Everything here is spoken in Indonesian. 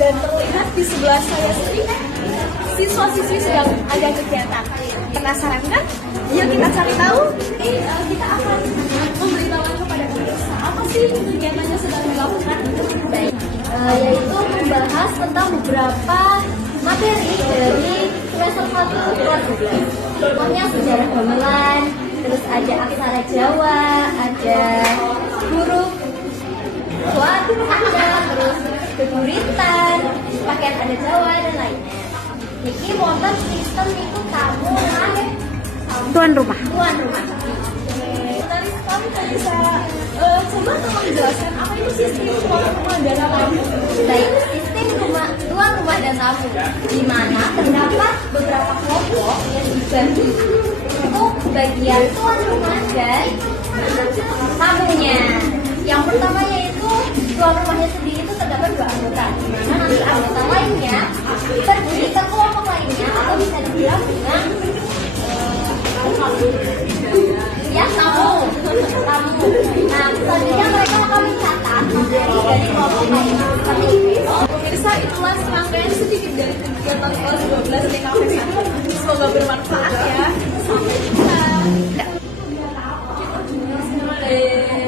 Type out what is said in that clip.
Dan terlihat di sebelah saya sendiri siswa-siswi sedang ada kegiatan. Penasaran kan? Yuk kita cari tahu. Kita akan memberitahukan kepada pemirsa apa sih kegiatannya sedang dilakukan. Baik, yaitu membahas tentang beberapa materi dari semester 1 kelas 12. Contohnya sejarah gamelan, terus ada aksara Jawa, ada huruf suatu ada, terus keguritan, pakaian adat Jawa dan lainnya. Jadi wonten sistem itu kamu Tuan rumah. Tadi kami bisa coba tolong menjelaskan apa itu sistem tuan rumah dan tamu. Baik, sistem tuan rumah dan tamu, di mana terdapat beberapa kelompok yang dibagi untuk bagian tuan rumah dan tamunya. Yang pertama yaitu tuan rumahnya sendiri itu terdapat 2 anggota, di mana nanti anggota lainnya terdiri ke kelompok lainnya atau bisa dibilang dengan ya tamu. Nah, selanjutnya mereka akan mencatat materi dari kelompok lainnya. Seperti itu. Pemirsa, itulah serangkaian sedikit dari kegiatan kelas 12 DKV 1. Semoga bermanfaat ya. Sampai jumpa. Yes.